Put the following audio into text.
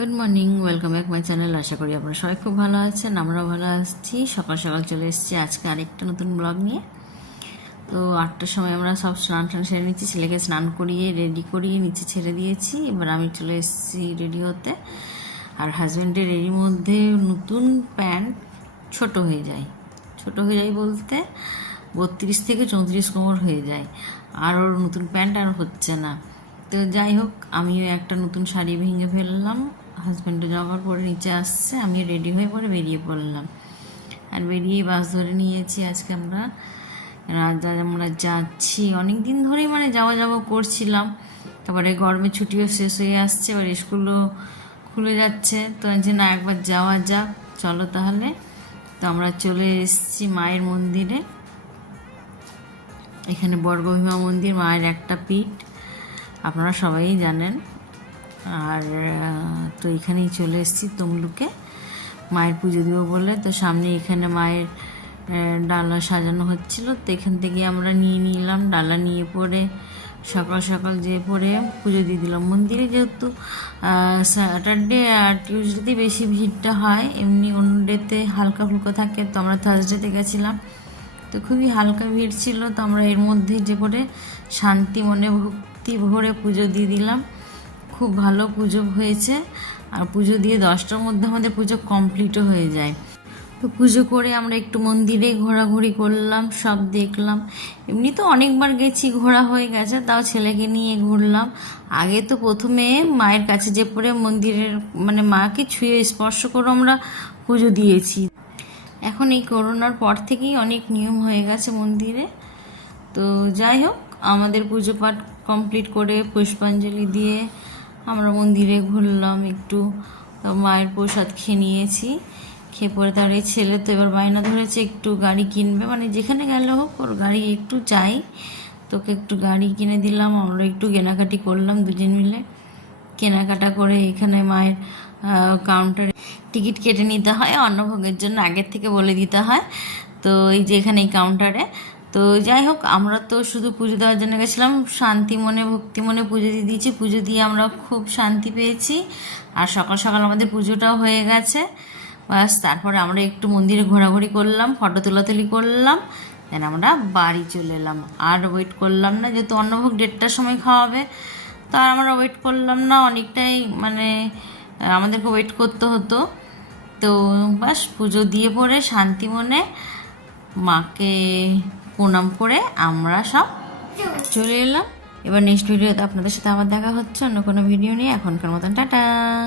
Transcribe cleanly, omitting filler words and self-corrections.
Good morning, welcome back my channel. আশা করি আপনারা সবাই খুব ভালো আছেন, আমরাও ভালো আছি। সকাল সকাল চলে এসেছি আজকে আরেকটা নতুন ব্লগ নিয়ে। তো 8টার সময় আমরা সব স্নান সেরে নিচ্ছি, ছেলেকে স্নান করিয়ে রেডি করিয়ে নিচে ছেড়ে দিয়েছি। এবার আমি চলে এসেছি রেডি হতে। আর হাজব্যান্ডের এরই মধ্যে নতুন প্যান্ট ছোট হয়ে যায় বলতে 32 থেকে 34 কোমর হয়ে যায়, আর ওর নতুন প্যান্ট আর হচ্ছে না। তো যাই হোক, আমিও একটা নতুন শাড়ি ভেঙে ফেললাম। হাজব্যান্ডও জগার পরে নিচে আসছে, আমি রেডি হয়ে পরে বেরিয়ে পড়লাম। আর বেরিয়েই বাস ধরে নিয়েছি। আজকে আমরা যাচ্ছি অনেক দিন ধরেই, যাওয়া করছিলাম। তারপরে গরমের ছুটিও শেষ হয়ে আসছে, এবার স্কুলও খুলে যাচ্ছে। তো না, একবার যাওয়া যাক, চলো তাহলে। তো আমরা চলে এসেছি মায়ের মন্দিরে। এখানে বর্গভীমা মন্দির, মায়ের একটা পীঠ, আপনারা সবাই জানেন। আর তো এখানেই চলে এসেছি তমলুকে মায়ের পুজো দেবো বলে। তো সামনে এখানে মায়ের ডালা সাজানো হচ্ছিল, তো এখান থেকে আমরা নিয়ে নিলাম ডালা। নিয়ে পরে সকাল সকাল যেয়ে পরে পুজো দিয়ে দিলাম মন্দিরে। যেহেতু স্যাটারডে আর টিউসডেতে বেশি ভিড়টা হয়, এমনি অন্য ডেতে হালকা ফুলকা থাকে। তো আমরা থার্সডেতে গেছিলাম, তো খুবই হালকা ভিড় ছিল। তো আমরা এর মধ্যে যে করে শান্তি মনে ভক্তি ভরে পুজো দিয়ে দিলাম। খুব ভালো পুজো হয়েছে। আর পুজো দিয়ে 10টার মধ্যে আমাদের পুজো কমপ্লিটও হয়ে যায়। তো পুজো করে আমরা একটু মন্দিরে ঘোরাঘুরি করলাম, সব দেখলাম। এমনি তো অনেকবার গেছি, ঘোরা হয়ে গেছে, তাও ছেলেকে নিয়ে ঘুরলাম। আগে তো প্রথমে মায়ের কাছে যে পরে মন্দিরের মাকে ছুঁয়ে স্পর্শ করে আমরা পুজো দিয়েছি। এখন এই করোনার পর থেকেই অনেক নিয়ম হয়ে গেছে মন্দিরে। তো যাই হোক, আমাদের পুজো পাঠ কমপ্লিট করে পুষ্পাঞ্জলি দিয়ে আমরা মন্দিরে ঘুরলাম একটু। মায়ের প্রসাদ খেয়ে নিয়েছি। খেয়ে পরে তার এই ছেলে তো এবার বায়না ধরেছে একটু গাড়ি কিনবে, যেখানে গেলে হোক ওর গাড়ি একটু চাই। তোকে একটু গাড়ি কিনে দিলাম। আমরা একটু কেনাকাটি করলাম দুজন মিলে। কেনাকাটা করে এখানে মায়ের কাউন্টারে টিকিট কেটে নিতে হয় অন্নভোগের জন্য, আগের থেকে বলে দিতে হয়। তো এই যে এখানে এই কাউন্টারে। তো যাই হোক, আমরা তো শুধু পুজো দেওয়ার জন্য গেছিলাম, শান্তি মনে ভক্তি মনে পুজো দিয়ে দিয়েছি। পুজো দিয়ে আমরা খুব শান্তি পেয়েছি। আর সকাল সকাল আমাদের পুজোটাও হয়ে গেছে। বাস, তারপরে আমরা একটু মন্দিরে ঘোরাঘুরি করলাম, ফটো তোলাতুলি করলাম, দেন আমরা বাড়ি চলে এলাম। আর ওয়েট করলাম না, যেহেতু অন্নভোগ 1:30টার সময় খাওয়াবে। তো আর আমরা ওয়েট করলাম না, অনেকটাই আমাদেরকে ওয়েট করতে হতো। তো বাস, পুজো দিয়ে পরে শান্তি মনে মাকে প্রণাম করে আমরা সব চলে এলাম। এবার নেক্সট ভিডিওতে আপনাদের সাথে আবার দেখা হচ্ছে অন্য কোনো ভিডিও নিয়ে। এখনকার মতন টাটা।